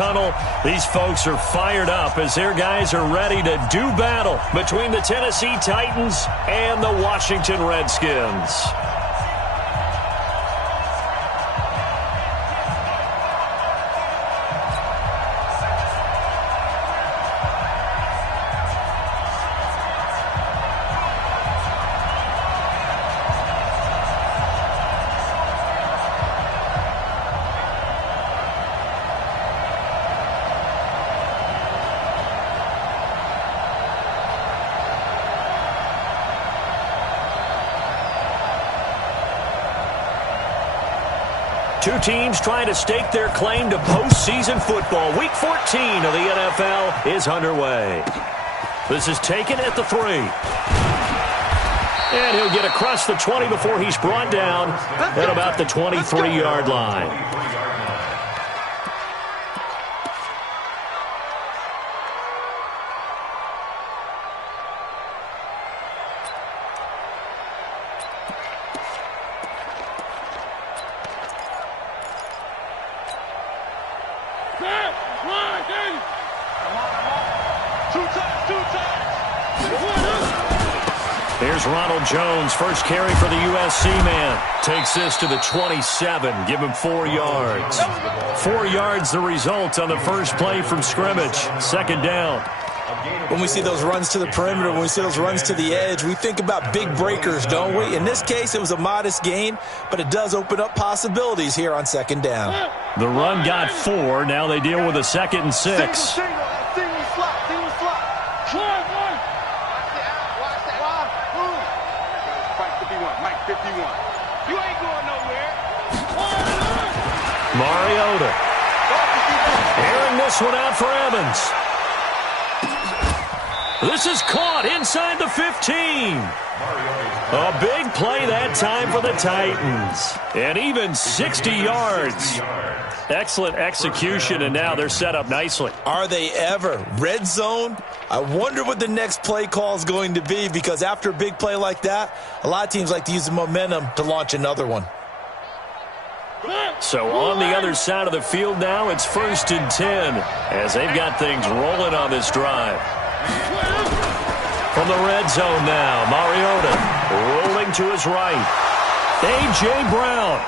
tunnel. These folks are fired up as their guys are ready to do battle between the Tennessee Titans and the Washington Redskins. Two teams trying to stake their claim to postseason football. Week 14 of the NFL is underway. This is taken at the 3. And he'll get across the 20 before he's brought down at about the 23-yard line. Here's Ronald Jones, first carry for the USC man. Takes this to the 27, give him 4 yards. 4 yards the result on the first play from scrimmage. Second down. When we see those runs to the perimeter, when we see those runs to the edge, we think about big breakers, don't we? In this case, it was a modest gain, but it does open up possibilities here on second down. The run got 4. Now they deal with a 2nd and 6. Mariota. Airing this one out for Evans. This is caught inside the 15. A big play that time for the Titans. And even 60 yards. Excellent execution, and now they're set up nicely. Are they ever? Red zone? I wonder what the next play call is going to be, because after a big play like that, a lot of teams like to use the momentum to launch another one. So on the other side of the field now, it's 1st and 10 as they've got things rolling on this drive. From the red zone now, Mariota rolling to his right. A.J. Brown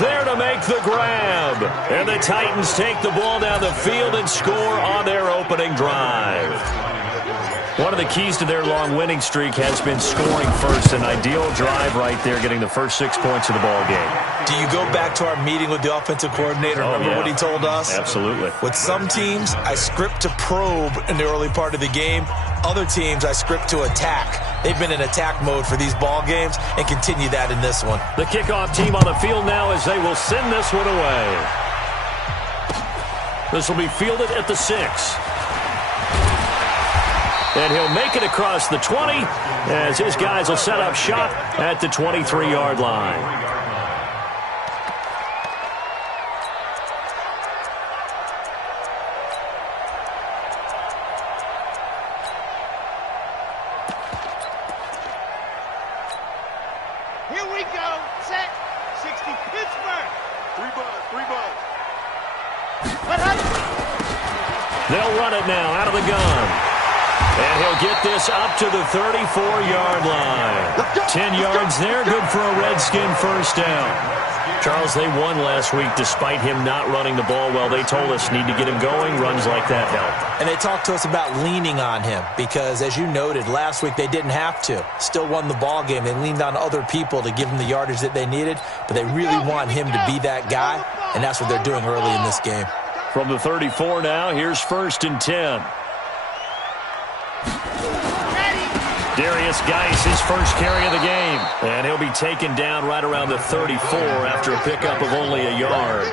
there to make the grab. And the Titans take the ball down the field and score on their opening drive. One of the keys to their long winning streak has been scoring first. An ideal drive right there, getting the first 6 points of the ball game. Do you go back to our meeting with the offensive coordinator? Remember what he told us? Absolutely. With some teams, I script to probe in the early part of the game. Other teams, I script to attack. They've been in attack mode for these ball games and continue that in this one. The kickoff team on the field now as they will send this one away. This will be fielded at the 6. And he'll make it across the 20 as his guys will set up shop at the 23-yard line. Here we go. Set. 60 Pittsburgh. 3 buds. They'll run it now out of the gun. And he'll get this up to the 34-yard line. 10 yards there, good for a Redskin first down. Charles, they won last week despite him not running the ball well. They told us need to get him going. Runs like that help. And they talked to us about leaning on him because, as you noted, last week they didn't have to. Still won the ball game. They leaned on other people to give them the yardage that they needed, but they really want him to be that guy, and that's what they're doing early in this game. From the 34 now, here's 1st and 10. Darius Geis, his first carry of the game. And he'll be taken down right around the 34 after a pickup of only a yard.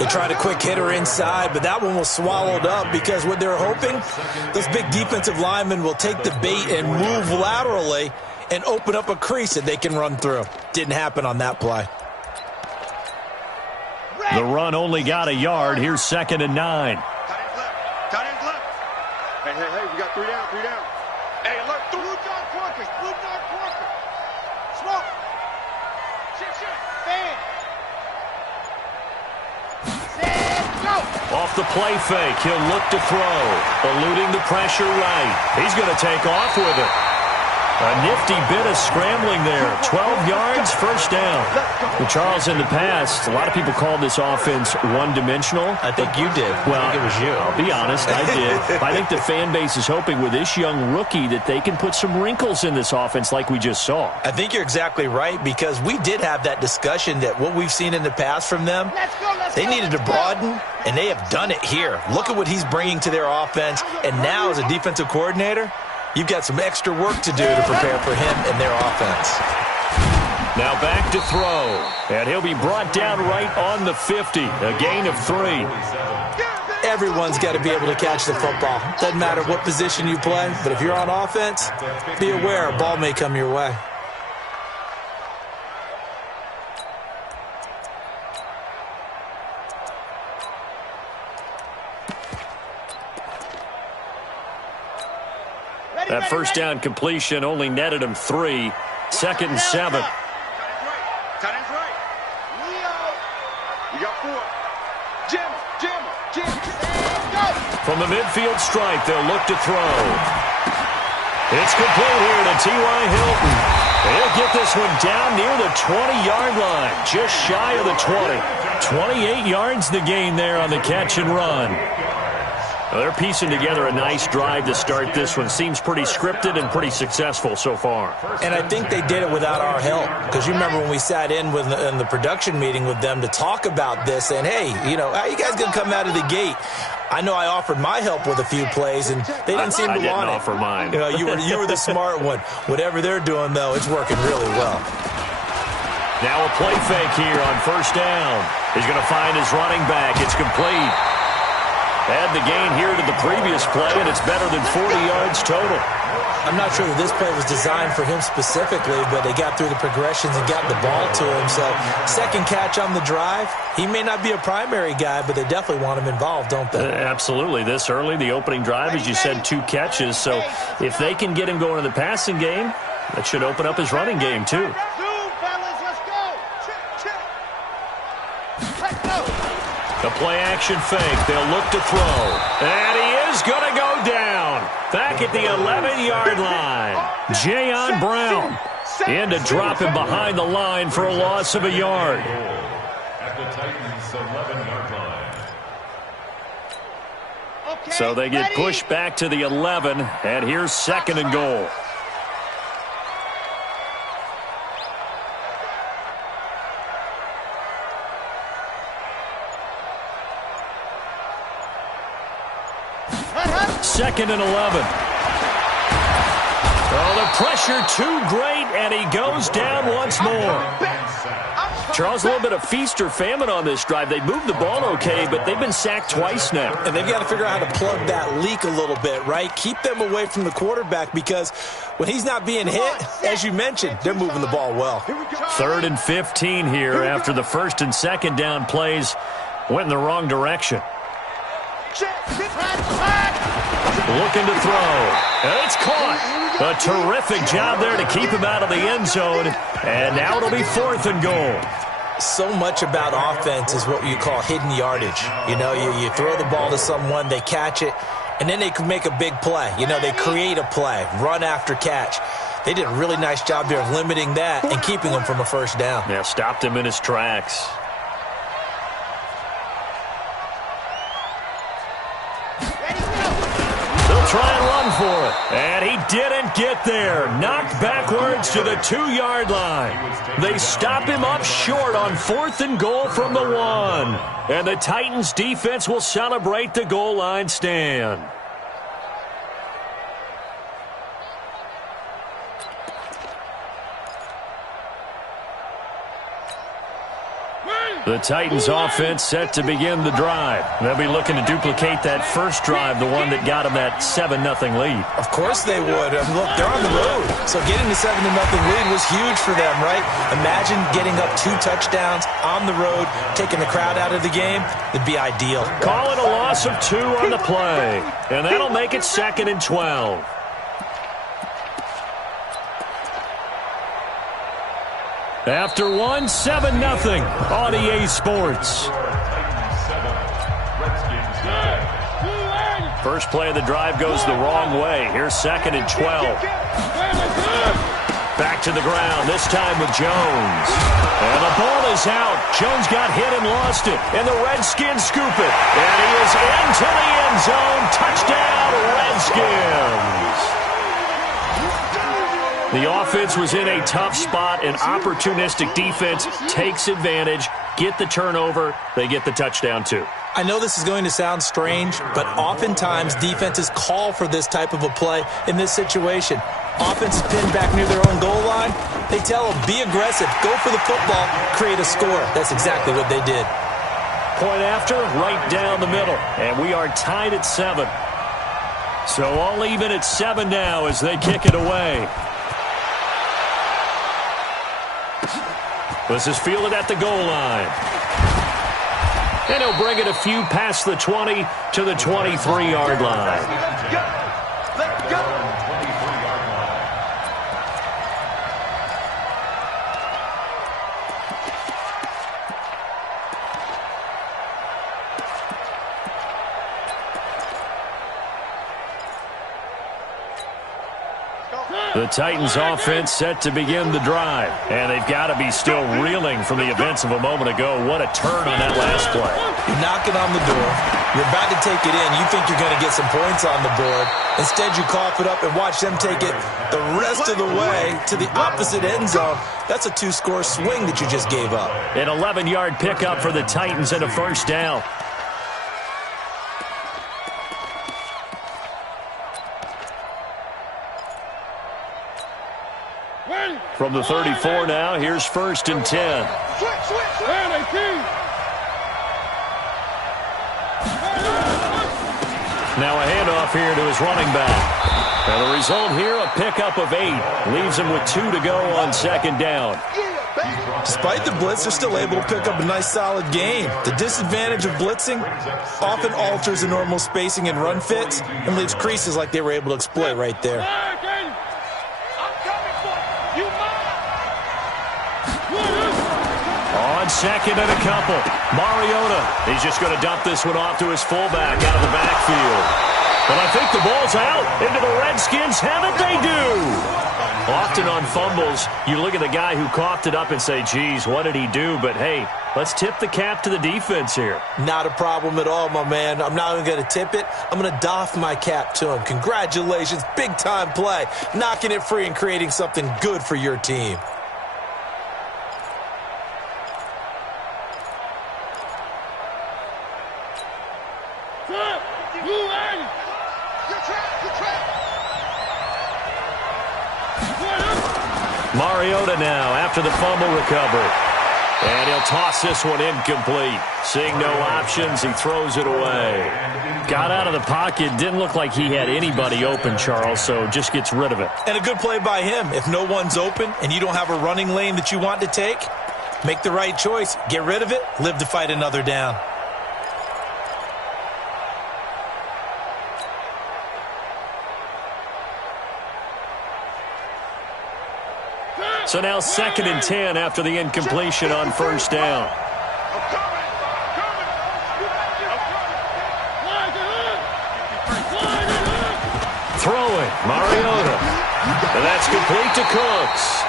They tried a quick hitter inside, but that one was swallowed up because what they're hoping, those big defensive linemen will take the bait and move laterally and open up a crease that they can run through. Didn't happen on that play. The run only got a yard. Here's 2nd and 9. Tight end's left. Hey, we got 3 down. Hey, alert, Blue John Corker. Smoke. Shit. Fan. Set, go. Off the play fake, he'll look to throw. Eluding the pressure right. He's going to take off with it. A nifty bit of scrambling there. 12 yards, first down. Well, Charles, in the past, a lot of people called this offense one-dimensional. I think you did. Well, I think it was you. I'll be honest, I did. I think the fan base is hoping with this young rookie that they can put some wrinkles in this offense like we just saw. I think you're exactly right, because we did have that discussion that what we've seen in the past from them, they needed to broaden, and they have done it here. Look at what he's bringing to their offense, and now as a defensive coordinator, you've got some extra work to do to prepare for him and their offense. Now back to throw, and he'll be brought down right on the 50, a gain of 3. Everyone's got to be able to catch the football. Doesn't matter what position you play, but if you're on offense, be aware a ball may come your way. That first down completion only netted him 3. 2nd and 7. Tight end's right. You got 4. Jim. From the midfield stripe, they'll look to throw. It's complete here to T.Y. Hilton. He'll get this one down near the 20-yard line, just shy of the 20. 28 yards the gain there on the catch and run. Well, they're piecing together a nice drive to start this one. Seems pretty scripted and pretty successful so far. And I think they did it without our help, because you remember when we sat in the production meeting with them to talk about this, and hey, you know, how you guys going to come out of the gate? I know I offered my help with a few plays, and they didn't seem to want it. I didn't offer mine. You know, you were the smart one. Whatever they're doing, though, it's working really well. Now a play fake here on first down. He's going to find his running back. It's complete. Add the gain here to the previous play, and it's better than 40 yards total. I'm not sure that this play was designed for him specifically, but they got through the progressions and got the ball to him. So, second catch on the drive. He may not be a primary guy, but they definitely want him involved, don't they? Absolutely. This early, the opening drive, as you said, 2 catches. So, if they can get him going in the passing game, that should open up his running game, too. The play-action fake. They'll look to throw. And he is going to go down. Back at the 11-yard line. Jayon Brown in to drop him behind the line for a loss of a yard. At the Titans' 11-yard line. So they get pushed back to the 11, and here's 2nd and goal. Second and 11. Oh, the pressure too great, and he goes down once more. Charles, a little bit of feast or famine on this drive. They moved the ball okay, but they've been sacked twice now. And they've got to figure out how to plug that leak a little bit, right? Keep them away from the quarterback, because when he's not being hit, as you mentioned, they're moving the ball well. 3rd and 15 here after the 1st and 2nd down plays went in the wrong direction. Looking to throw. And it's caught. A terrific job there to keep him out of the end zone. And now it'll be 4th and goal. So much about offense is what you call hidden yardage. You know, you throw the ball to someone, they catch it, and then they can make a big play. You know, they create a play, run after catch. They did a really nice job there of limiting that and keeping him from a first down. Yeah, stopped him in his tracks. Try and run for it. And he didn't get there. Knocked backwards to the 2-yard line. They stop him up short on 4th and goal from the 1. And the Titans defense will celebrate the goal line stand. The Titans offense set to begin the drive. They'll be looking to duplicate that first drive, the one that got them that 7-0 lead. Of course they would. Look, they're on the road. So getting the 7-0 lead was huge for them, right? Imagine getting up 2 touchdowns on the road, taking the crowd out of the game. It'd be ideal. Call it a loss of 2 on the play. And that'll make it 2nd and 12. After 1, 7-0 on EA Sports. Titans 7, Redskins First play of the drive goes the wrong way. Here's 2nd and 12. Back to the ground, this time with Jones. And the ball is out. Jones got hit and lost it. And the Redskins scoop it. And he is into the end zone. Touchdown, Redskins. The offense was in a tough spot. An opportunistic defense takes advantage. Get the turnover. They get the touchdown, too. I know this is going to sound strange, but oftentimes defenses call for this type of a play in this situation. Offense is pinned back near their own goal line. They tell them, be aggressive, go for the football, create a score. That's exactly what they did. Point after, right down the middle. And we are tied at 7. So all even at 7 now as they kick it away. This is fielded at the goal line. And he'll bring it a few past the 20 to the 23-yard line. Let's go. The Titans offense set to begin the drive. And they've got to be still reeling from the events of a moment ago. What a turn on that last play. You're knocking on the door. You're about to take it in. You think you're going to get some points on the board. Instead, you cough it up and watch them take it the rest of the way to the opposite end zone. That's a 2-score swing that you just gave up. An 11-yard pickup for the Titans and a first down. From the 34 now, here's 1st and 10. Now a handoff here to his running back. And the result here, a pickup of 8. Leaves him with 2 to go on 2nd down. Despite the blitz, they're still able to pick up a nice, solid gain. The disadvantage of blitzing often alters the normal spacing and run fits and leaves creases like they were able to exploit right there. On 2nd and a couple, Mariota. He's just going to dump this one off to his fullback out of the backfield. But I think the ball's out into the Redskins. Haven't they do? Often on fumbles, you look at the guy who coughed it up and say, geez, what did he do? But, hey, let's tip the cap to the defense here. Not a problem at all, my man. I'm not even going to tip it. I'm going to doff my cap to him. Congratulations. Big-time play. Knocking it free and creating something good for your team. Mariota now after the fumble recovery. And he'll toss this one incomplete. Seeing no options, he throws it away. Got out of the pocket. Didn't look like he had anybody open, Charles, so just gets rid of it. And a good play by him. If no one's open and you don't have a running lane that you want to take, make the right choice. Get rid of it. Live to fight another down. So now 2nd and 10 after the incompletion on 1st down. Throwing, Mariota. And that's complete to Cooks.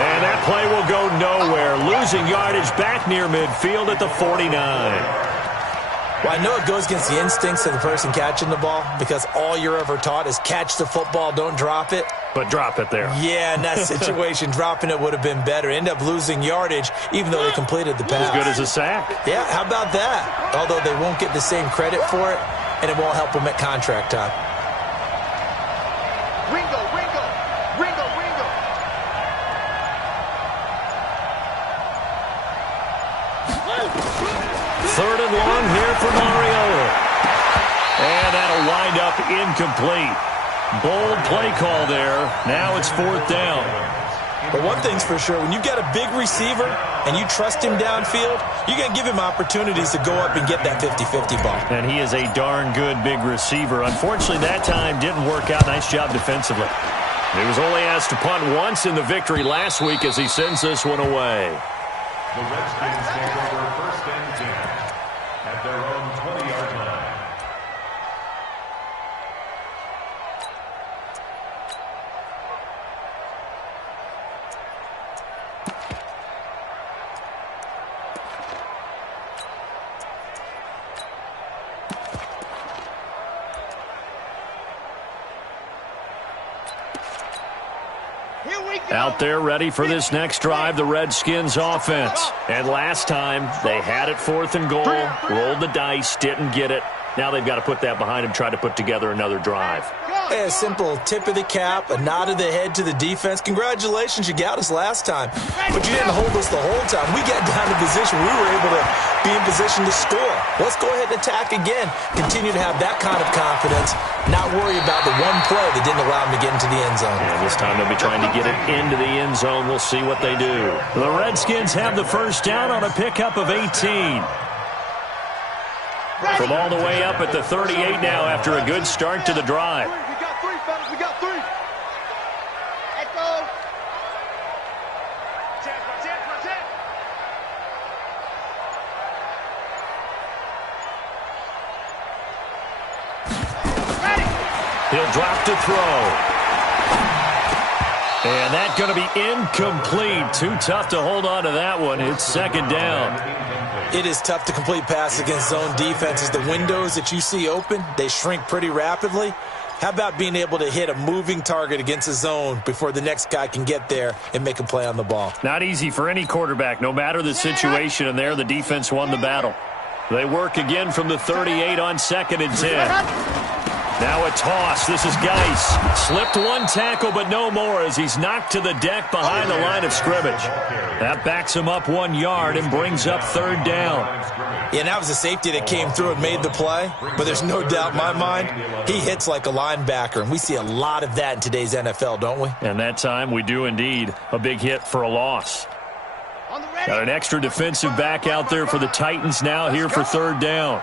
And that play will go nowhere. Losing yardage back near midfield at the 49. Well, I know it goes against the instincts of the person catching the ball because all you're ever taught is catch the football, don't drop it. But drop it there. Yeah, in that situation, dropping it would have been better. End up losing yardage even though they completed the pass. As good as a sack. Yeah, how about that? Although they won't get the same credit for it, and it won't help them at contract time. Ringo. 3rd and long here for Mariota. And that'll wind up incomplete. Bold play call there. Now it's 4th down. But one thing's for sure, when you got a big receiver and you trust him downfield, you're going to give him opportunities to go up and get that 50-50 ball. And he is a darn good big receiver. Unfortunately, that time didn't work out. Nice job defensively. He was only asked to punt once in the victory last week as he sends this one away. The Redskins take over 1st and 10 at their own 20-yard line. Out there ready for this next drive, the Redskins offense. And last time, they had it 4th and goal, rolled the dice, didn't get it. Now they've got to put that behind them, try to put together another drive. Hey, a simple tip of the cap, a nod of the head to the defense. Congratulations, you got us last time. But you didn't hold us the whole time. We got down to position. We were able to be in position to score. Let's go ahead and attack again. Continue to have that kind of confidence. Not worry about the one play that didn't allow them to get into the end zone. And this time they'll be trying to get it into the end zone. We'll see what they do. The Redskins have the first down on a pickup of 18. From all the way up at the 38 now after a good start to the drive. We got 3, fellas. We got 3. Echo. Chance. Ready. He'll drop to throw. And that's going to be incomplete. Too tough to hold on to that one. It's 2nd down. It is tough to complete passes against zone defenses. The windows that you see open, they shrink pretty rapidly. How about being able to hit a moving target against a zone before the next guy can get there and make a play on the ball? Not easy for any quarterback, no matter the situation, and there the defense won the battle. They work again from the 38 on 2nd and 10. Now a toss. This is Geis. Slipped one tackle, but no more as he's knocked to the deck behind the line of scrimmage. That backs him up 1 yard and brings up 3rd down. Yeah, and that was a safety that came through and made the play. But there's no doubt in my mind, he hits like a linebacker. And we see a lot of that in today's NFL, don't we? And that time we do indeed. A big hit for a loss. Got an extra defensive back out there for the Titans now here for 3rd down.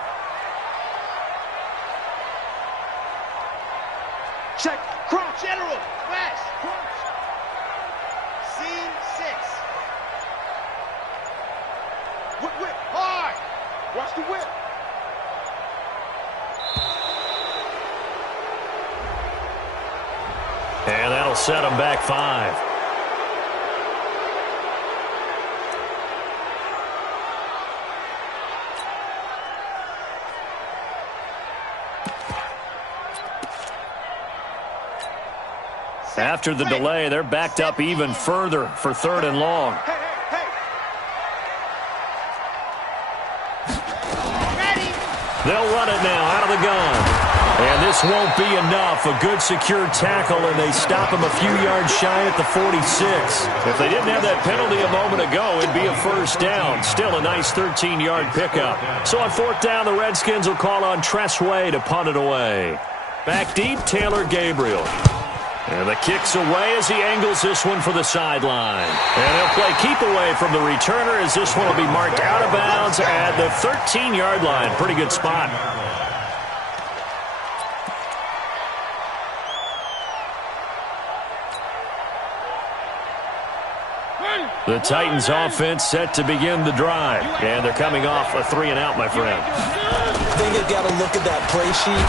Check. Crouch. General. Flash. Crouch. Scene 6. Whip. Hard. Watch the whip. And that'll set them back 5. After the delay, they're backed up even further for 3rd and long. Hey. They'll run it now out of the gun. And this won't be enough. A good secure tackle, and they stop him a few yards shy at the 46. If they didn't have that penalty a moment ago, it'd be a 1st down. Still a nice 13-yard pickup. So on 4th down, the Redskins will call on Tressway to punt it away. Back deep, Taylor Gabriel. And the kick's away as he angles this one for the sideline. And he'll play keep away from the returner as this one will be marked out of bounds at the 13-yard line. Pretty good spot. The Titans offense set to begin the drive. And they're coming off a 3-and-out, my friend. I think they've got to look at that play sheet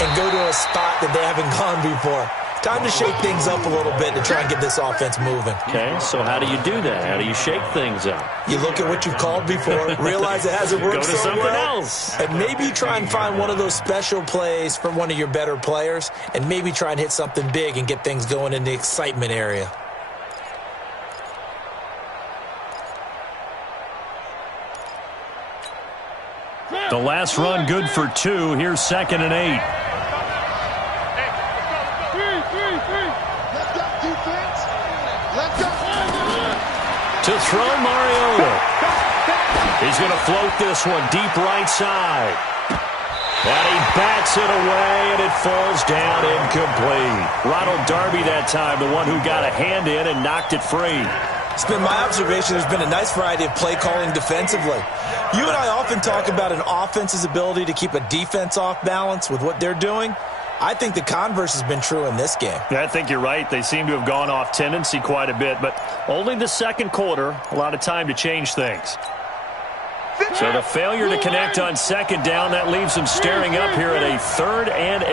and go to a spot that they haven't gone before. Time to shake things up a little bit to try and get this offense moving. Okay, so how do you do that? How do you shake things up? You look at what you've called before, realize it hasn't worked Go to so something well, else. and maybe try and find one of those special plays from one of your better players, and maybe try and hit something big and get things going in the excitement area. The last run good for 2. Here's 2nd and 8. To throw, Mariota. He's going to float this one deep right side. And he bats it away, and it falls down incomplete. Ronald Darby that time, the one who got a hand in and knocked it free. It's been my observation there's been a nice variety of play calling defensively. You and I often talk about an offense's ability to keep a defense off balance with what they're doing. I think the converse has been true in this game. Yeah, I think you're right. They seem to have gone off tendency quite a bit, but only the 2nd quarter, a lot of time to change things. So the failure to connect on 2nd down, that leaves them staring up here at a 3rd and 8.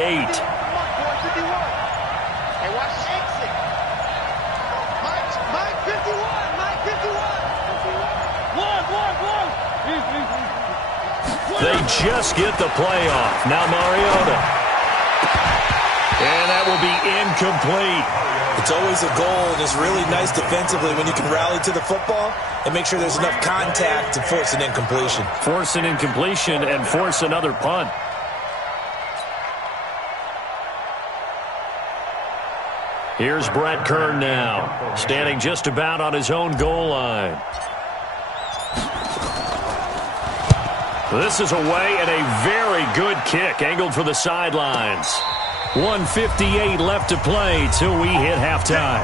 They just get the play off. Now Mariota. And that will be incomplete. It's always a goal, and it's really nice defensively when you can rally to the football and make sure there's enough contact to force an incompletion. Force an incompletion and force another punt. Here's Brett Kern now, standing just about on his own goal line. This is away and a very good kick, angled for the sidelines. 1:58 left to play till we hit halftime.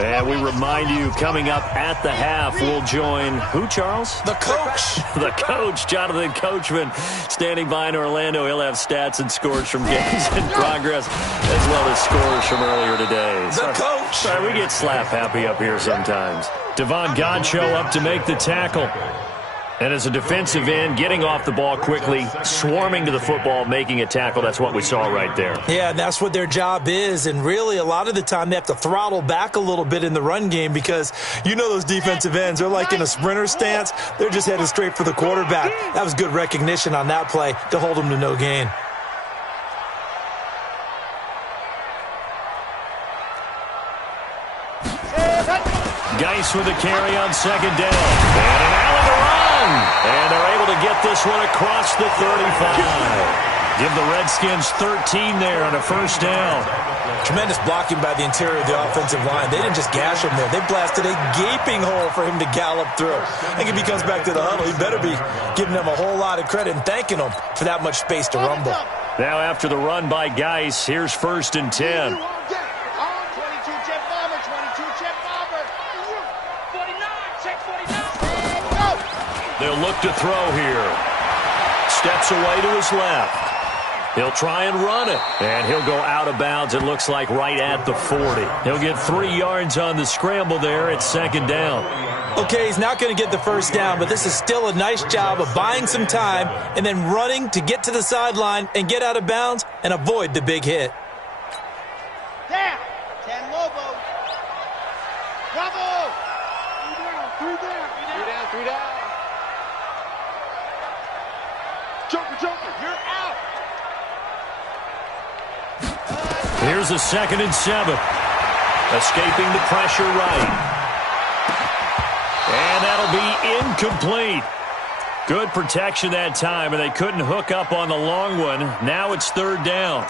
And we remind you, coming up at the half, we'll join who, Charles? The coach. The coach, Jonathan Coachman, standing by in Orlando. He'll have stats and scores from games in progress, as well as scores from earlier today. The coach. Sorry, we get slap happy up here sometimes. Devon Godchaux up to make the tackle. And as a defensive end, getting off the ball quickly, swarming to the football, making a tackle, that's what we saw right there. Yeah, and that's what their job is. And really, a lot of the time, they have to throttle back a little bit in the run game because you know those defensive ends, they're like in a sprinter stance. They're just headed straight for the quarterback. That was good recognition on that play to hold them to no gain. Geis with a carry on second down. And an alley to run. And they're able to get this one across the 35. Give the Redskins 13 there on a first down. Tremendous blocking by the interior of the offensive line. They didn't just gash him there. They blasted a gaping hole for him to gallop through. I think if he comes back to the huddle, he better be giving them a whole lot of credit and thanking them for that much space to rumble. Now after the run by Geis, here's 1st and 10. They'll look to throw here. Steps away to his left. He'll try and run it. And he'll go out of bounds, it looks like, right at the 40. He'll get 3 yards on the scramble there at second down. Okay, he's not going to get the first down, but this is still a nice job of buying some time and then running to get to the sideline and get out of bounds and avoid the big hit. Down. 10 Lobo. Bravo. 3 down. 3 down. 3 down. 3 down. Joker, you're out. Here's a 2nd and 7. Escaping the pressure right. And that'll be incomplete. Good protection that time, and they couldn't hook up on the long one. Now it's 3rd down.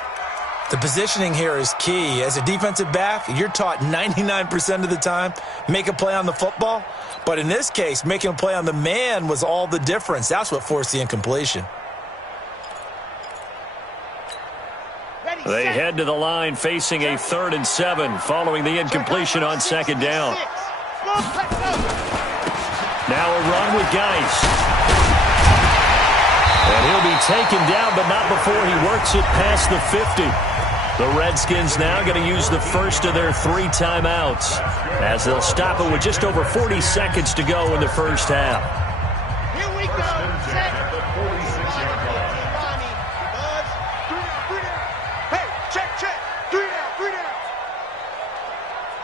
The positioning here is key. As a defensive back, you're taught 99% of the time, make a play on the football. But in this case, making a play on the man was all the difference. That's what forced the incompletion. They head to the line facing a 3rd and 7 following the incompletion on 2nd down. Now a run with Geis. And he'll be taken down, but not before he works it past the 50. The Redskins now going to use the first of their 3 timeouts as they'll stop it with just over 40 seconds to go in the first half. Here we go. Set. Hey, check. 3 down.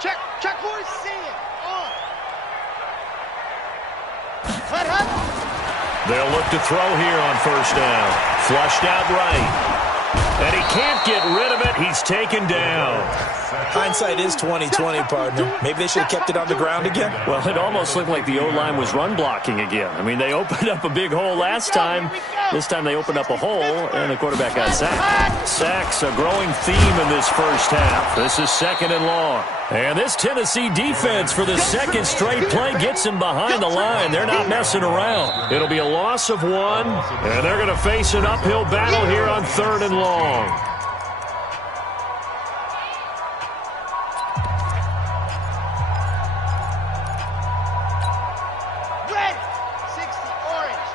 Check who is seeing. On. Hut. They'll look to throw here on 1st down. Flushed out right. And he can't get rid of it. He's taken down. Hindsight is 20/20, partner. Maybe they should have kept it on the ground again. Well, it almost looked like the O-line was run blocking again. I mean, they opened up a big hole last time. This time they opened up a hole, and the quarterback got sacked. Sacks, a growing theme in this first half. This is 2nd and long. And this Tennessee defense for the 2nd straight play gets him behind the line. They're not messing around. It'll be a loss of 1, and they're going to face an uphill battle here on 3rd and long. Red. 60 orange.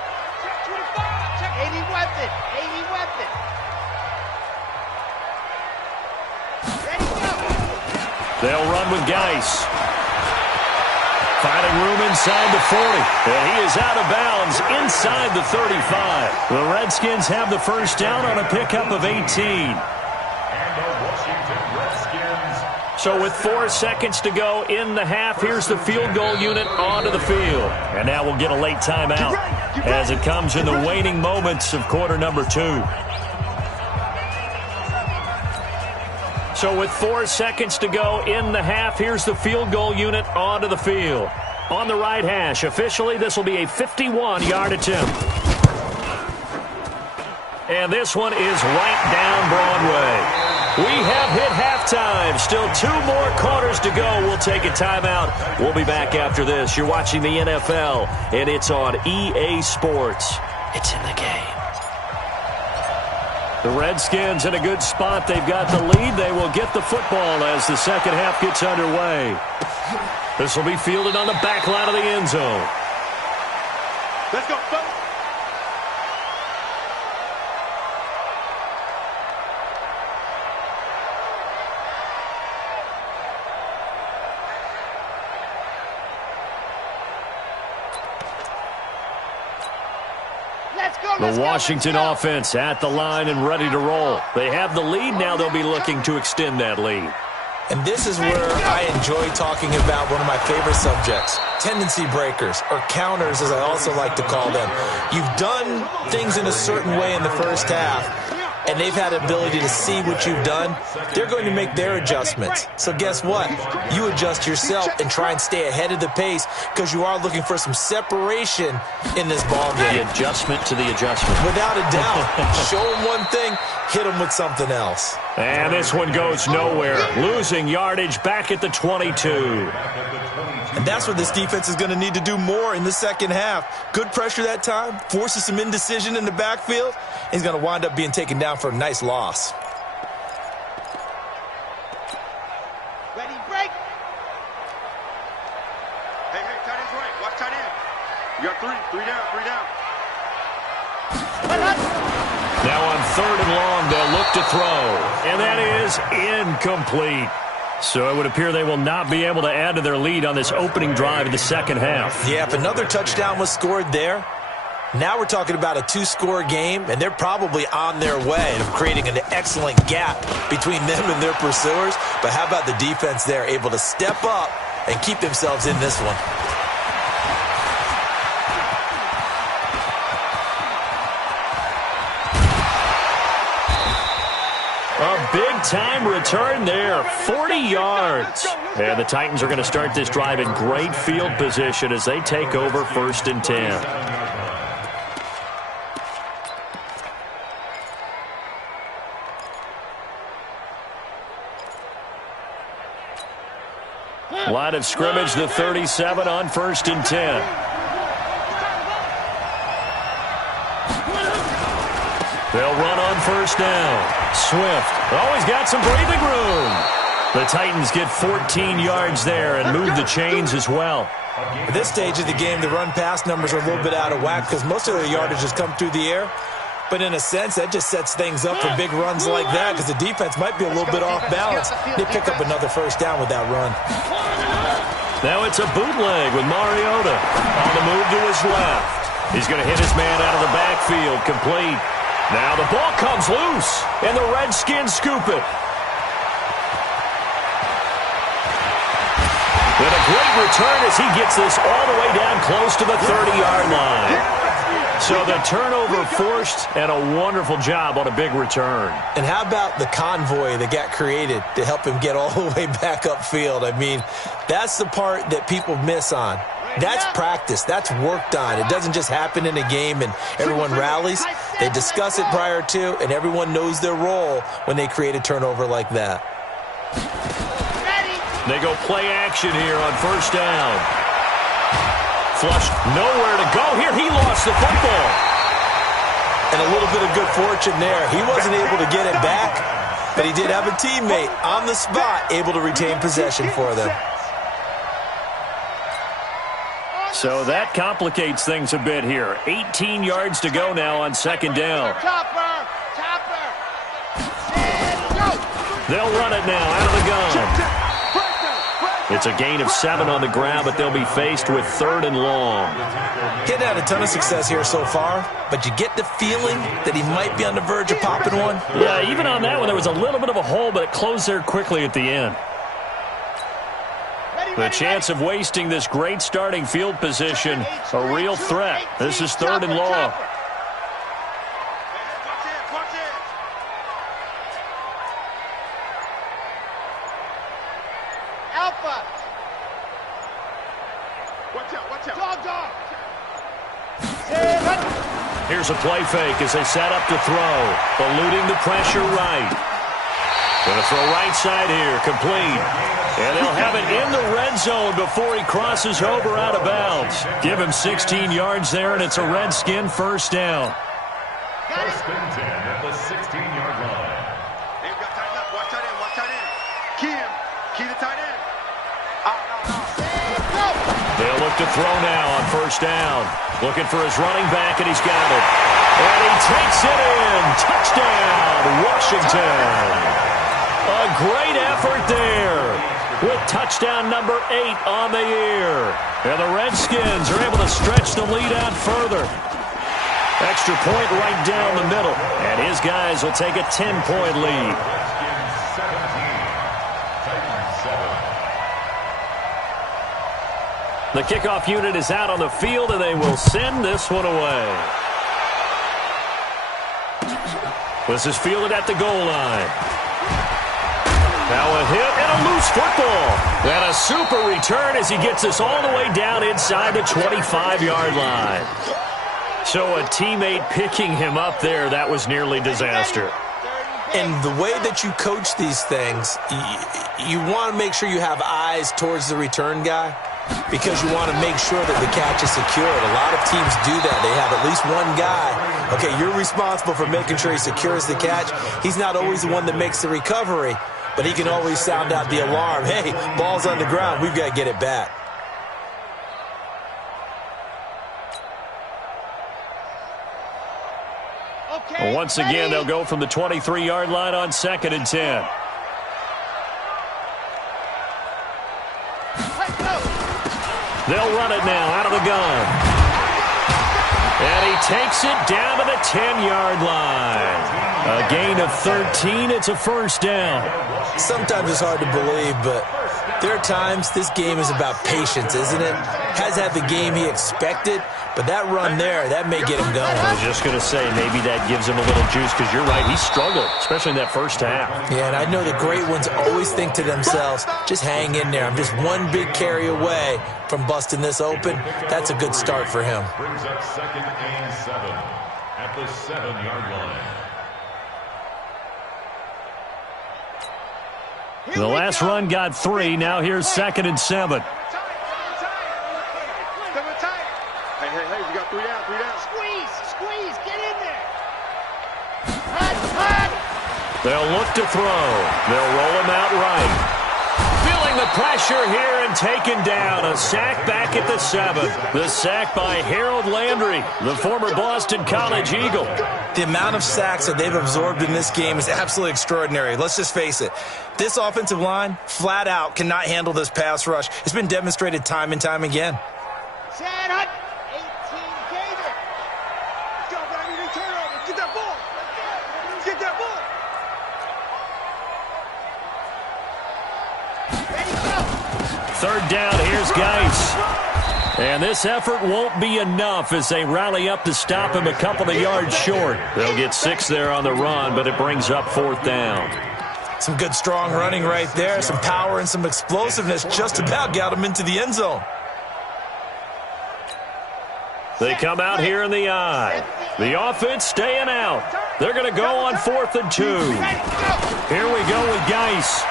Check 25. Check 80 weapon. 80 weapon. Ready, go. They'll run with Geis. Finding room inside the 40. And he is out of bounds inside the 35. The Redskins have the first down on a pickup of 18. And the Washington So with 4 seconds to go in the half, here's the field goal unit onto the field. And now we'll get a late timeout as it comes in the waning moments of quarter number 2. So with 4 seconds to go in the half, here's the field goal unit onto the field. On the right hash, officially this will be a 51-yard attempt. And this one is right down Broadway. We have hit halftime. Still 2 more quarters to go. We'll take a timeout. We'll be back after this. You're watching the NFL, and it's on EA Sports. It's in the game. The Redskins in a good spot. They've got the lead. They will get the football as the second half gets underway. This will be fielded on the back line of the end zone. Let's go, folks. The Washington offense at the line and ready to roll. They have the lead. Now they'll be looking to extend that lead. And this is where I enjoy talking about one of my favorite subjects, tendency breakers, or counters as I also like to call them. You've done things in a certain way in the first half, and they've had the ability to see what you've done. They're going to make their adjustments. So guess what? You adjust yourself and try and stay ahead of the pace because you are looking for some separation in this ball game. The adjustment to the adjustment. Without a doubt. Show them one thing, hit them with something else. And this one goes nowhere. Losing yardage back at the 22. And that's what this defense is going to need to do more in the second half. Good pressure that time, forces some indecision in the backfield. He's going to wind up being taken down for a nice loss. Ready, break. Hey, tight end's right. Watch tight end. You got 3 down, 3 down. Now on 3rd and long, they'll look to throw. And that is incomplete. So it would appear they will not be able to add to their lead on this opening drive of the second half. Yeah, if another touchdown was scored there, now we're talking about a 2-score game, and they're probably on their way of creating an excellent gap between them and their pursuers. But how about the defense there, able to step up and keep themselves in this one? A big-time return there, 40 yards. And the Titans are going to start this drive in great field position as they take over 1st and 10. Line of scrimmage, the 37 on 1st and 10. They'll run on 1st down. Swift always got some breathing room. The Titans get 14 yards there and move the chains as well. At this stage of the game, the run-pass numbers are a little bit out of whack because most of their yardage has come through the air. But in a sense, that just sets things up for big runs like that because the defense might be a little bit off balance. They pick up another 1st down with that run. Now it's a bootleg with Mariota on the move to his left. He's going to hit his man out of the backfield, complete. Now the ball comes loose, and the Redskins scoop it. And a great return as he gets this all the way down close to the 30-yard line. So the turnover forced, and a wonderful job on a big return. And how about the convoy that got created to help him get all the way back upfield? I mean, that's the part that people miss on. That's practice. That's worked on. It doesn't just happen in a game and everyone rallies. They discuss it prior to, and everyone knows their role when they create a turnover like that. They go play action here on 1st down. Flush, nowhere to go here. He lost the football. And a little bit of good fortune there. He wasn't able to get it back, but he did have a teammate on the spot able to retain possession for them. So that complicates things a bit here. 18 yards to go now on 2nd down. Topper. They'll run it now out of the gun. It's a gain of 7 on the ground, but they'll be faced with 3rd and long. He hadn't had a ton of success here so far, but you get the feeling that he might be on the verge of popping one. Yeah, even on that one, there was a little bit of a hole, but it closed there quickly at the end. The chance of wasting this great starting field position, a real threat. This is 3rd and long. Alpha. Watch out. Dog. Here's a play fake as they set up to throw. Eluding the pressure right. Going to throw right side here, complete. And they'll have it in the red zone before he crosses over out of bounds. Give him 16 yards there, and it's a Redskin first down. First and 10 at the 16-yard line. They've got tight end. Watch tight end. Key the tight end. They'll look to throw now on first down. Looking for his running back, and he's got it. And he takes it in. Touchdown, Washington. A great effort there with touchdown number 8 on the year. And the Redskins are able to stretch the lead out further. Extra point right down the middle. And his guys will take a 10-point lead. Redskins 17, Titans 7. The kickoff unit is out on the field, and they will send this one away. This is fielded at the goal line. Now a hit and a loose football. And a super return as he gets us all the way down inside the 25-yard line. So a teammate picking him up there, that was nearly disaster. And the way that you coach these things, you want to make sure you have eyes towards the return guy because you want to make sure that the catch is secured. A lot of teams do that. They have at least one guy. Okay, you're responsible for making sure he secures the catch. He's not always the one that makes the recovery, but he can always sound out the alarm. Hey, ball's on the ground. We've got to get it back. Okay, Once again, they'll go from the 23-yard line on 2nd and 10. They'll run it now out of the gun. And he takes it down to the 10-yard line. A gain of 13. It's a first down. Sometimes it's hard to believe, but there are times this game is about patience, isn't it? Has had the game he expected, but that run there, that may get him going. I was just going to say, maybe that gives him a little juice, because you're right, he struggled, especially in that first half. Yeah, and I know the great ones always think to themselves, just hang in there. I'm just one big carry away from busting this open. That's a good start for him. Brings up 2nd and 7 at the 7-yard line. The last run got 3. Now here's 2nd and 7. Hey, we got 3 down. Squeeze, get in there. They'll look to throw. They'll roll him out right. Feeling the pressure here and taken down. A sack back at the 7. The sack by Harold Landry, the former Boston College Eagle. The amount of sacks that they've absorbed in this game is absolutely extraordinary. Let's just face it. This offensive line, flat out, cannot handle this pass rush. It's been demonstrated time and time again. Set up. 18 Gator. Go, Brady, turn over. Get that ball. Get that ball. Ready, go. 3rd down, here's Geis. And this effort won't be enough as they rally up to stop him a couple of yards short. They'll get 6 there on the run, but it brings up 4th down. Some good strong running right there. Some power and some explosiveness just about got him into the end zone. They come out here in the eye. The offense staying out. They're going to go on 4th and 2. Here we go with Geis.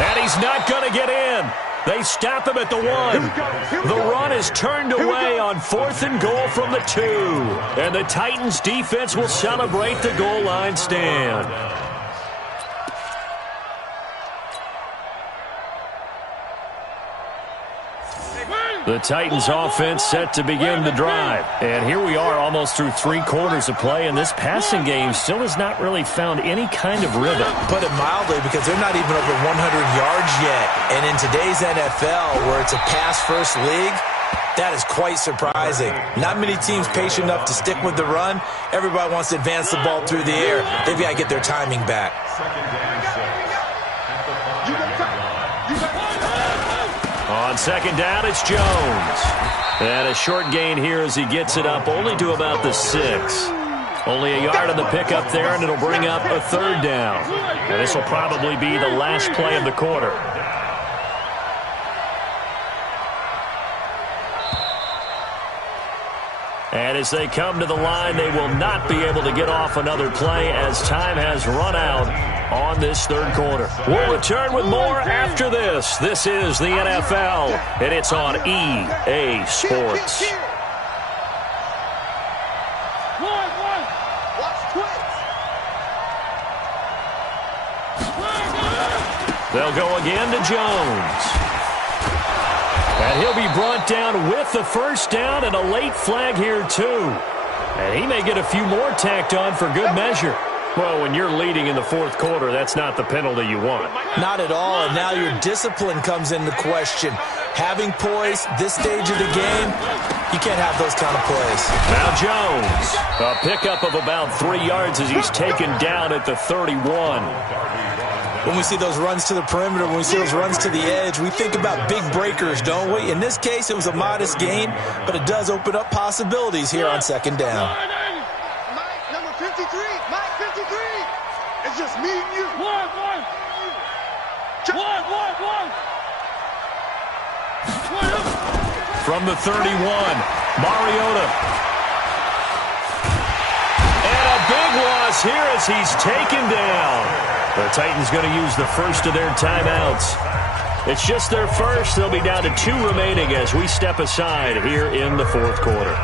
And he's not going to get in. They stop him at the 1. The run is turned away on 4th and goal from the 2. And the Titans defense will celebrate the goal line stand. The Titans offense set to begin the drive. And here we are almost through 3 quarters of play, and this passing game still has not really found any kind of rhythm. Put it mildly, because they're not even over 100 yards yet. And in today's NFL, where it's a pass-first league, that is quite surprising. Not many teams patient enough to stick with the run. Everybody wants to advance the ball through the air. They've got to get their timing back. 2nd and 6 at the 5-yard line. On second down, it's Jones. And a short gain here as he gets it up only to about the 6. Only a yard on the pickup there, and it'll bring up a third down. And this will probably be the last play of the quarter. And as they come to the line, they will not be able to get off another play as time has run out on this third quarter. We'll return with more after this. This is the NFL, and it's on EA Sports. They'll go again to Jones. And he'll be brought down with the first down and a late flag here, too. And he may get a few more tacked on for good measure. Well, when you're leading in the fourth quarter, that's not the penalty you want. Not at all, and now your discipline comes into question. Having poise this stage of the game, you can't have those kind of plays. Now Jones, a pickup of about 3 yards as he's taken down at the 31. When we see those runs to the perimeter, when we see those runs to the edge, we think about big breakers, don't we? In this case, it was a modest gain, but it does open up possibilities here on second down. Mike, number 53. Mike, 53. It's just me and you. One. From the 31, Mariota. And a big loss here as he's taken down. The Titans going to use the first of their timeouts. It's just their first. They'll be down to 2 remaining as we step aside here in the fourth quarter.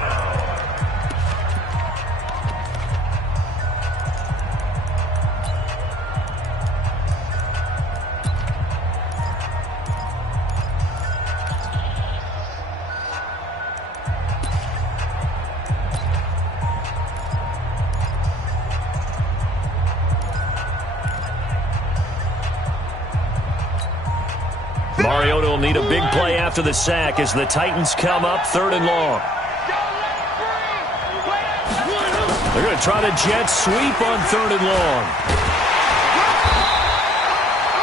Mariota will need a big play after the sack as the Titans come up 3rd and long. They're going to try to jet sweep on 3rd and long.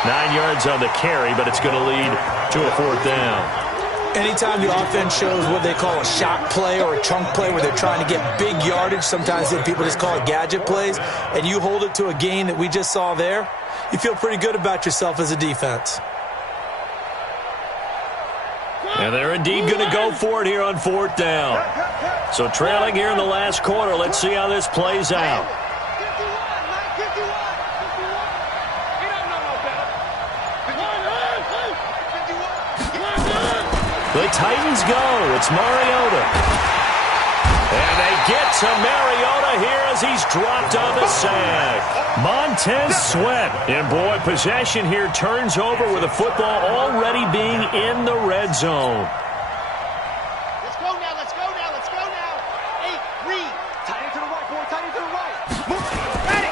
9 yards on the carry, but it's going to lead to a 4th down. Anytime the offense shows what they call a shot play or a chunk play where they're trying to get big yardage, sometimes people just call it gadget plays, and you hold it to a gain that we just saw there, you feel pretty good about yourself as a defense. And they're indeed going to go for it here on 4th down. So trailing here in the last quarter, let's see how this plays out. The Titans go. It's Mariota. And they get to Mariota here as he's dropped on the sack. Montez Sweat. And boy, possession here turns over with the football already being in the red zone. Let's go now. 8, read. Tight end to the right, boy. Tight end to the right. Move.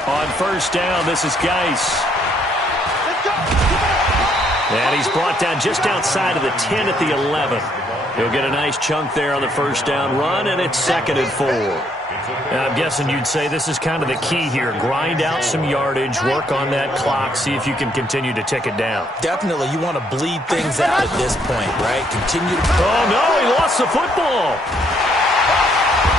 On first down, this is Geis. Let's go. And he's brought down just outside of the 10 at the 11. He'll get a nice chunk there on the first down run, and it's 2nd and 4. Now, I'm guessing you'd say this is kind of the key here. Grind out some yardage, work on that clock, see if you can continue to tick it down. Definitely, you want to bleed things out at this point, right? Continue to... Oh, no, he lost the football.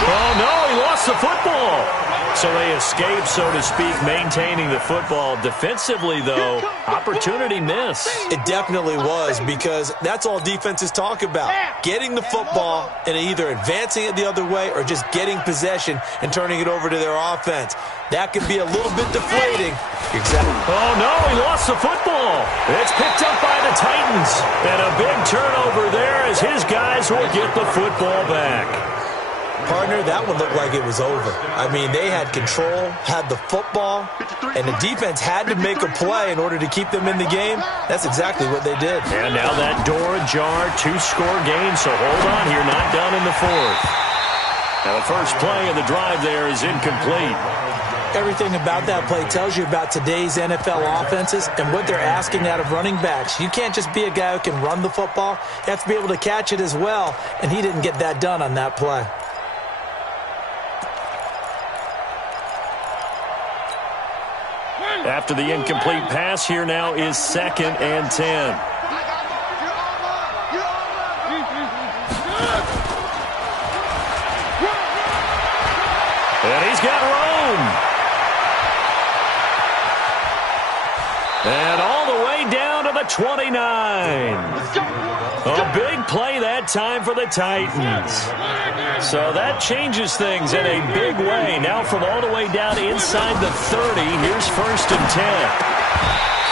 Oh, no, he lost the football. So they escape, so to speak, maintaining the football. Defensively, though, opportunity miss. It definitely was, because that's all defenses talk about. Getting the football and either advancing it the other way or just getting possession and turning it over to their offense. That can be a little bit deflating. Exactly. Oh, no, he lost the football. It's picked up by the Titans. And a big turnover there as his guys will get the football back. Partner, that one looked like it was over. I mean, they had control, had the football, and the defense had to make a play in order to keep them in the game. That's exactly what they did. And now that door ajar, 2-score game, so hold on here, not done in the 4th. Now the first play of the drive there is incomplete. Everything about that play tells you about today's NFL offenses and what they're asking out of running backs. You can't just be a guy who can run the football. You have to be able to catch it as well, and he didn't get that done on that play. After the incomplete pass, here now is 2nd and 10. You're the 29. A big play that time for the Titans. So that changes things in a big way. Now from all the way down inside the 30, here's 1st and 10.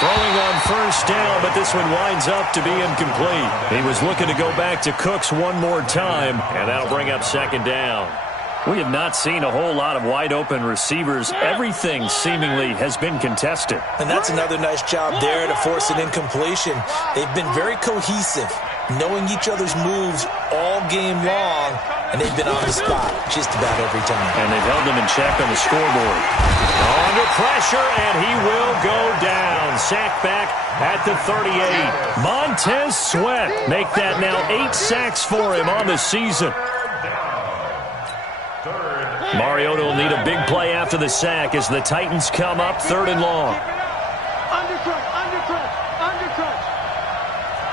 Throwing on 1st down, but this one winds up to be incomplete. He was looking to go back to Cooks one more time, and that'll bring up 2nd down. We have not seen a whole lot of wide-open receivers. Everything seemingly has been contested. And that's another nice job there to force an incompletion. They've been very cohesive, knowing each other's moves all game long, and they've been on the spot just about every time. And they've held them in check on the scoreboard. Under pressure, and he will go down. Sacked back at the 38. Montez Sweat make that now 8 sacks for him on the season. Mariota will need a big play after the sack as the Titans come up 3rd and long. Undercrunch, undercrunch, undercrunch.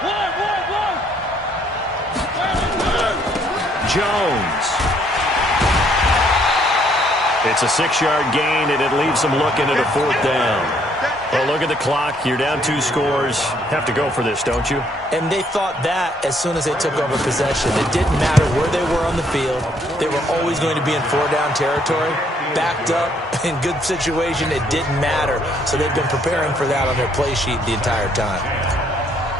One. Jones. It's a 6-yard gain, and it leaves them looking at a 4th down. Well, look at the clock. You're down 2 scores. Have to go for this, don't you? And they thought that as soon as they took over possession. It didn't matter where they were on the field. They were always going to be in 4-down territory. Backed up, in good situation, it didn't matter. So they've been preparing for that on their play sheet the entire time.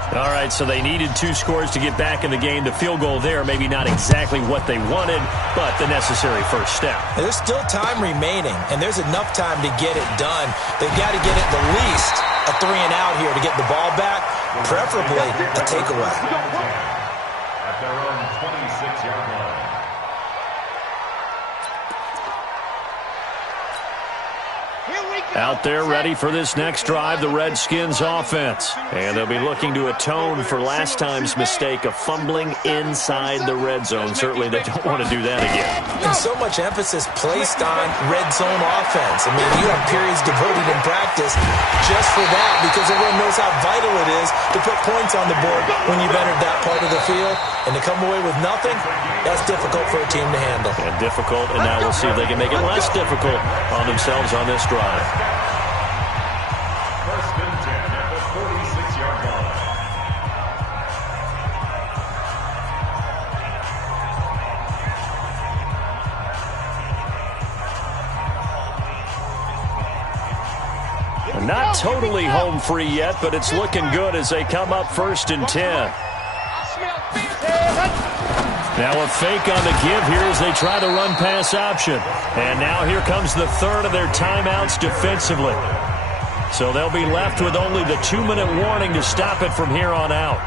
All right, so they needed 2 scores to get back in the game. The field goal there, maybe not exactly what they wanted, but the necessary first step. There's still time remaining, and there's enough time to get it done. They've got to get at the least a 3-and-out here to get the ball back, preferably a takeaway. At their own 26-yard line. Out there ready for this next drive, the Redskins offense. And they'll be looking to atone for last time's mistake of fumbling inside the red zone. Certainly they don't want to do that again. And so much emphasis placed on red zone offense. I mean, you have periods devoted in practice just for that because everyone knows how vital it is to put points on the board when you've entered that part of the field. And to come away with nothing, that's difficult for a team to handle. And difficult, and now we'll see if they can make it less difficult on themselves on this drive. 1st and 10 at the 46-yard line. Not totally home free yet, but it's looking good as they come up 1st and 10. Now a fake on the give here as they try to run pass option. And now here comes the 3rd of their timeouts defensively. So they'll be left with only the 2-minute warning to stop it from here on out.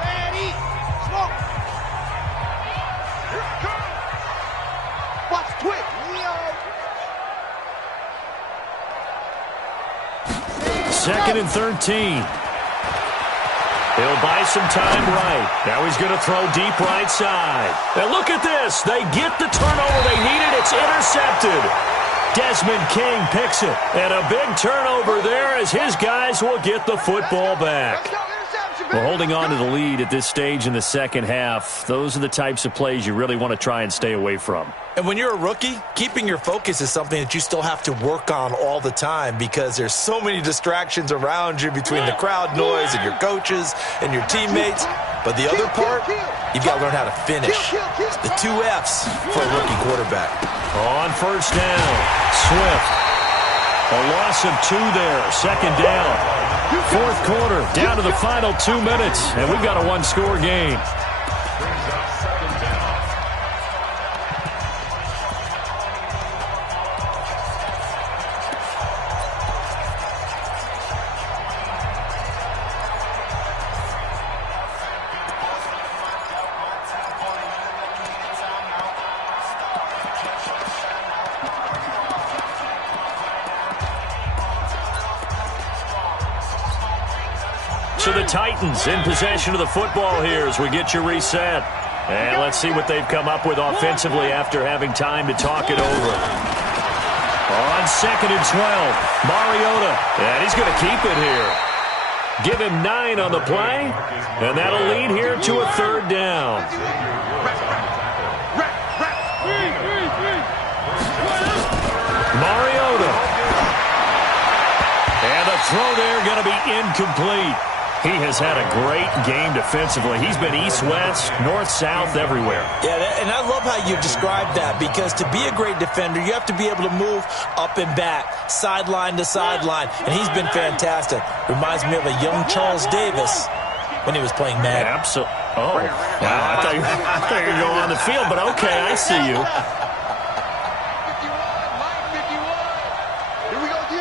Ready, smoke. Here it comes. Watch quick. 2nd and 13. He'll buy some time right. Now he's going to throw deep right side. And look at this. They get the turnover they needed. It's intercepted. Desmond King picks it. And a big turnover there as his guys will get the football back. Well, holding on to the lead at this stage in the second half, those are the types of plays you really want to try and stay away from. And when you're a rookie, keeping your focus is something that you still have to work on all the time because there's so many distractions around you between the crowd noise and your coaches and your teammates. But the other part, you've got to learn how to finish. It's the 2 F's for a rookie quarterback. On 1st down, Swift. A loss of 2 there, 2nd down. 4th quarter, down to the final 2 minutes, and we've got a 1-score game. Brings up 2nd down. So the Titans in possession of the football here as we get you reset. And let's see what they've come up with offensively after having time to talk it over. On 2nd and 12, Mariota. And he's going to keep it here. Give him 9 on the play. And that'll lead here to a 3rd down. Mariota throw there going to be incomplete. He has had a great game defensively. He's been east-west, north-south, everywhere. Yeah, and I love how you described that, because to be a great defender, you have to be able to move up and back, sideline to sideline, and he's been fantastic. Reminds me of a young Charles Davis when he was playing Madden. Absolutely. Oh, wow, I thought you were going on the field, but okay, I see you. 51, Mike 51. Here we go, D.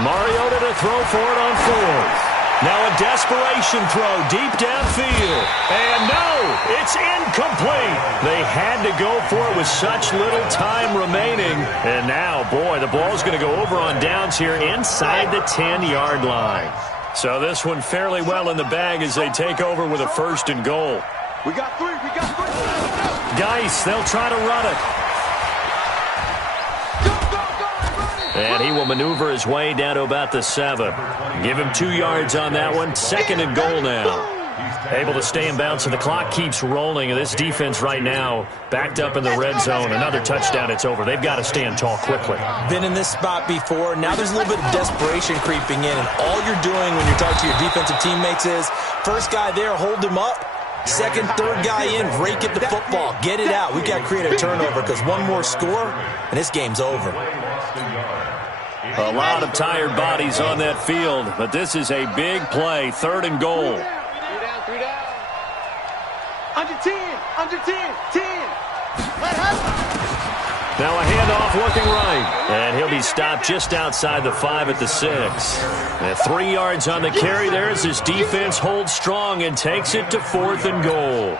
Mariota to throw for it on fourth. Now a desperation throw deep downfield. And no, it's incomplete. They had to go for it with such little time remaining. And now, boy, the ball's going to go over on downs here inside the 10-yard line. So this one fairly well in the bag as they take over with a 1st and goal. We got three. Geis, they'll try to run it. And he will maneuver his way down to about the 7. Give him 2 yards on that one. 2nd and goal now. Able to stay in bounds, and the clock keeps rolling. And this defense right now backed up in the red zone. Another touchdown, it's over. They've got to stand tall quickly. Been in this spot before. Now there's a little bit of desperation creeping in. And all you're doing when you're talking to your defensive teammates is, first guy there, hold him up. Second, third guy in, rake at the football. Get it out. We've got to create a turnover, because one more score, and this game's over. A lot of tired bodies on that field, but this is a big play. 3rd and goal. 3 down. Under 10. 10. Now a handoff looking right, and he'll be stopped just outside the 5 at the 6. And 3 yards on the carry there as his defense holds strong and takes it to 4th and goal.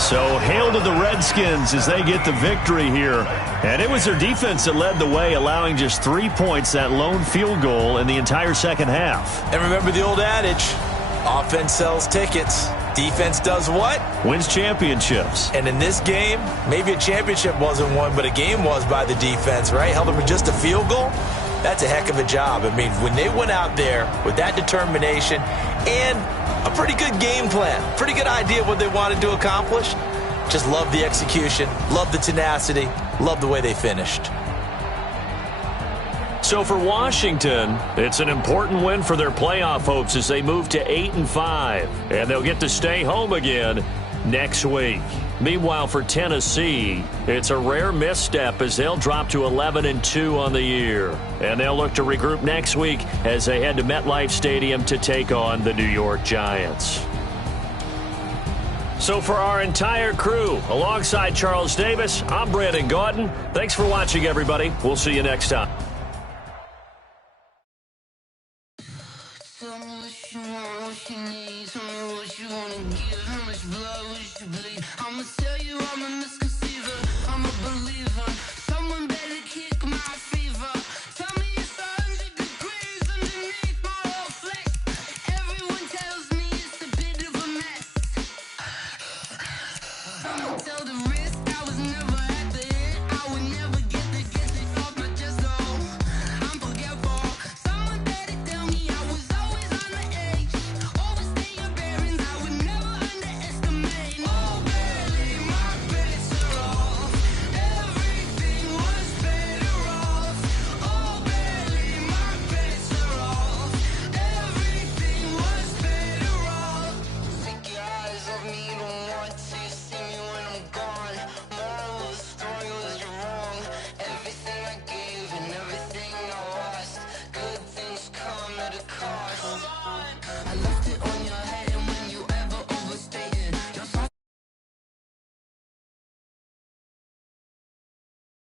So hail to the Redskins as they get the victory here. And it was their defense that led the way, allowing just 3 points, that lone field goal in the entire second half. And remember the old adage, offense sells tickets. Defense does what? Wins championships. And in this game, maybe a championship wasn't won, but a game was by the defense, right? Held them with just a field goal. That's a heck of a job. I mean, when they went out there with that determination and a pretty good game plan, pretty good idea of what they wanted to accomplish, just love the execution, love the tenacity, love the way they finished. So for Washington, it's an important win for their playoff hopes as they move to 8-5, and they'll get to stay home again next week. Meanwhile, for Tennessee, it's a rare misstep as they'll drop to 11-2 on the year, and they'll look to regroup next week as they head to MetLife Stadium to take on the New York Giants. So for our entire crew, alongside Charles Davis, I'm Brandon Gaudin. Thanks for watching, everybody. We'll see you next time. I'ma tell you I'm a misconceiver, I'm a believer. Someone better kick my fever. Tell me it's 100 degrees underneath my whole flesh. Everyone tells me it's a bit of a mess. I'ma tell the real